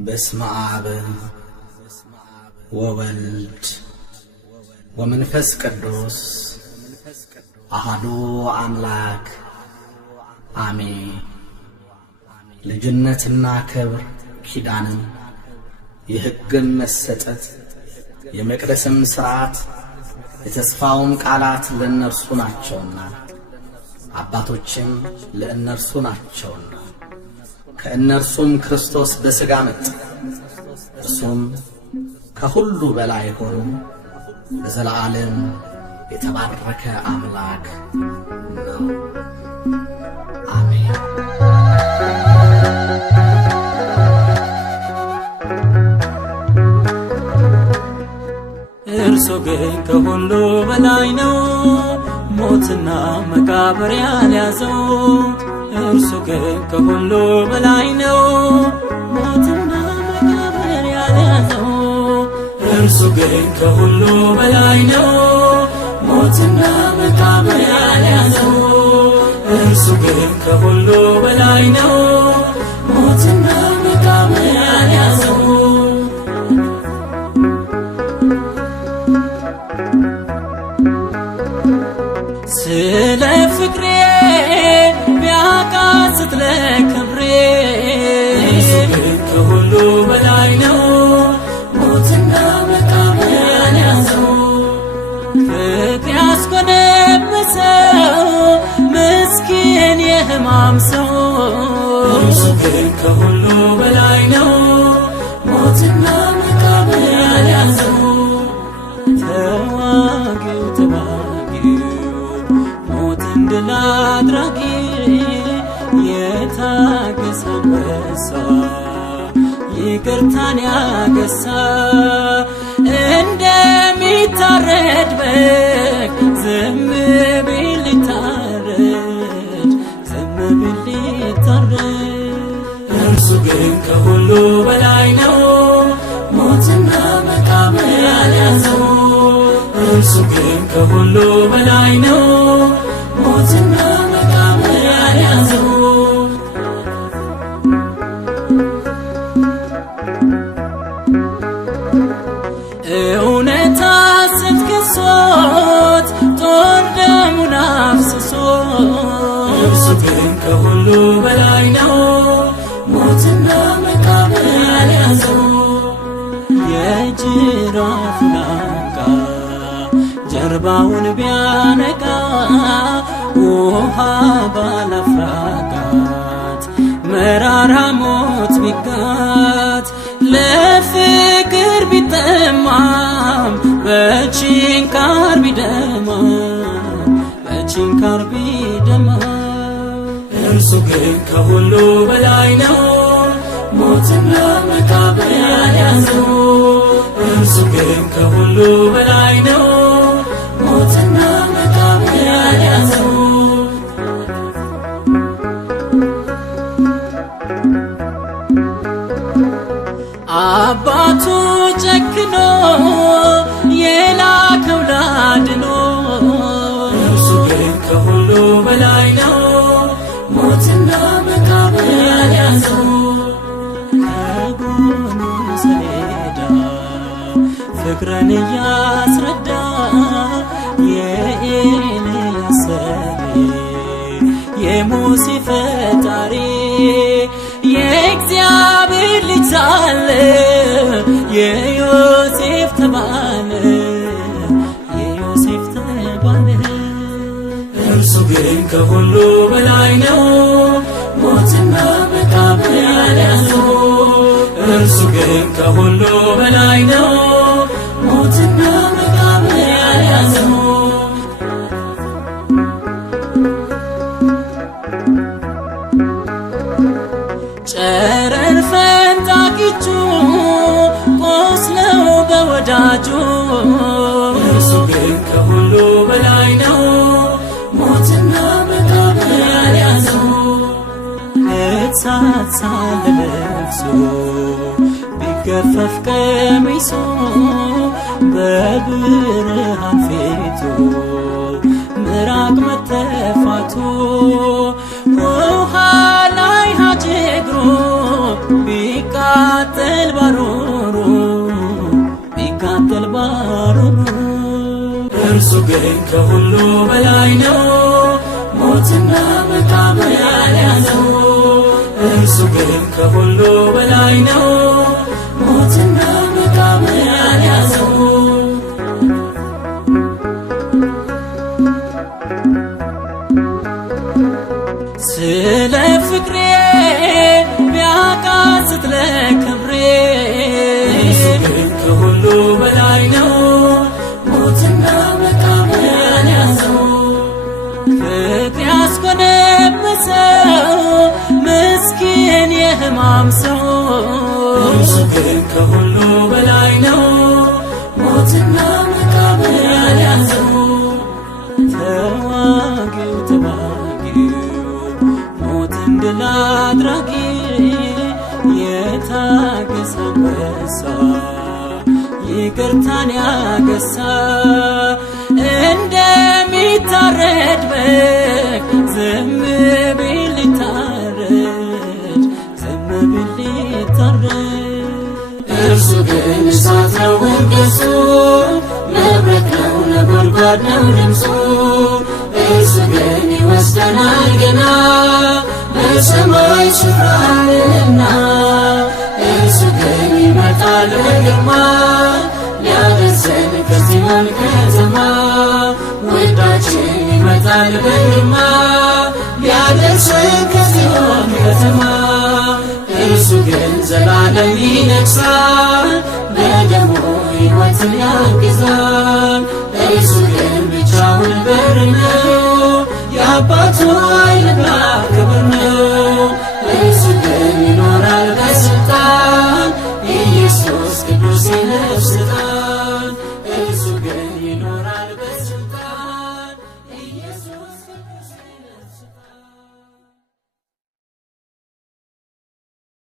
በስመ አብ ወወልድ ወመንፈስ ቅዱስ አሐዱ አምላክ አሜን። ልጅነትና ክብር ኪዳንም የሕግም መሰጠት የመቅደስም ሥርዓት የተስፋውም ቃላት ለእነርሱ ናቸውና አባቶችም ለእነርሱ ናቸውና ከእነርሱም ክርስቶስ በሥጋ መጣ። እርሱም ከሁሉ በላይ ሆኖ በዘላለም የተባረከ አምላክ ነው። አሜን። እርሱ ግን ከሁሉ በላይ ነው፣ ሞትና መቃብር ያልያዘው። እርሱ ግን ከሁሉ በላይ ነው፣ ሞትና መቃብር ያልያዘው። እርሱ ግን ከሁሉ በላይ ነው፣ ሞትና መቃብር ያልያዘው። እርሱ ግን ከሁሉ በላይ ነው፣ ሞትና መቃብር ያልያዘው። ስለ ፍቅሬ ቢያቃስት ለክብሬ እርሱ ግን ከሁሉ በላይ ነው፣ ሞትና መቃብር ያልያዘው። ፍቅር ያስጎነበሰው ምስኪን የሕማም ሰው እርሱ ግን ከሁሉ በላይ ነው፣ ሞትና መቃብር ያልያዘው። ተዋጊው ድል አድራጊ የታገሰ አንበሳ ይቅርታን ያገሳ እንደሚታረድ በግ ዝም ቢል ሊታረድ ዝም ቢል ሊታረድ። እርሱ ግን ከሁሉ በላይ ነው፣ ሞትና መቃብር ያልያዘው። እርሱ ግን ከሁሉ በላይ ነው፣ ሞትና መቃብር ያልያዘው። እውነት ሐሰት ከሶት ጦር ደሙን አፍስሶ እርሱ ግን ከሁሉ በላይ ነው፣ ሞትና መቃብር ያልያዘው። የጅራፉን አንቃ ጀርባውን ቢያነቃ ውሃ ባላፍራጋት መራራ ሞት ቢጋት ለፍቅር ቢጠማም በችንካር ቢደማም በችንካር ቢደማም። እርሱ ግን ከሁሉ በላይ ነው፣ ሞትና መቃብር ያልያዘው። እርሱ ግን ከሁሉ በላይ ነው፣ ሞትና መቃብር ያልያዘው። አባቱ ጨክኖ የላከው ላድኖ እርሱ ግን ከሁሉ በላይ ነው፣ ሞትና መቃብር ያልያዘው። ከጎኑ ሰሌዳ ፍቅርን እያስረዳ የኤልያስ ሰሪ የሙሴ ፈጣሪ የእግዚአብሔር ልጅ ሳለ የዮሴፍ ተባለ የዮሴፍ ተባለ። እርሱ ግን ከሁሉ በላይ ነው፣ ሞትና መቃብር ያልያዘው። እርሱ ግን ከሁሉ በላይ ነው፣ ሞትና መቃብር ያልያዘው። ጨረር ፈንጣቂቹ ቆስለው በወዳጁ እርሱ ግን ከሁሉ በላይ ነው፣ ሞትና መቃብር ያልያዘው። እሳት ሳለ ለብሶ ቢገፈፍ ቀሚሱ በብርሃን ፊቱ ምራቅ መተፋቱ ውሃ ላይ ሀጅግሩ ቢቃ ቢቃጠል ባሩሩ ቢቃጠል ባሩሩ እርሱ ግን ከሁሉ በላይ ነው ሞትና መቃብር ያልያዘው እርሱ ግን ከሁሉ በላይ ነው ሞትና መቃብር ያልያዘው ስለ ፍቅሬ ቢያቃስት ለክብሬ እርሱ ግን ከሁሉ በላይ ነው ሞትና መቃብር ያልያዘው ፍቅር ያስኮነበሰው ምስኪን የሕማም ሰው እርሱ ግን ከሁሉ በላይ ነው ሞትና መቃብር ያልያዘው ተዋጊው ሞትን ድል አድራጊ የታገሰ አንበሳ ይቅርታን ያገሳ እንደሚታረድ በግ ዝም ቢል ሊታረድ ዝም ቢል ሊታረድ እርሱ ግን እሳት ነው መንገሱ መብረቅ ነው ነጎድጓድ ነው ድምፁ እርሱ ግን ይወስደናል ገና በሰማይ ስፍራና እርሱ ግን ይመጣል በግርማ ሊያደርሰን ከጽዮን ከተማ ውዳችን ይመጣል በግርማ ሊያደርሰን ከጽዮን ከተማ እርሱ ግን ዘላለም ይነግሣል በደሙ ሕይወትን ያግዛል እርሱ ግን ብቻውን በር ነው የአባቱ ኃይልና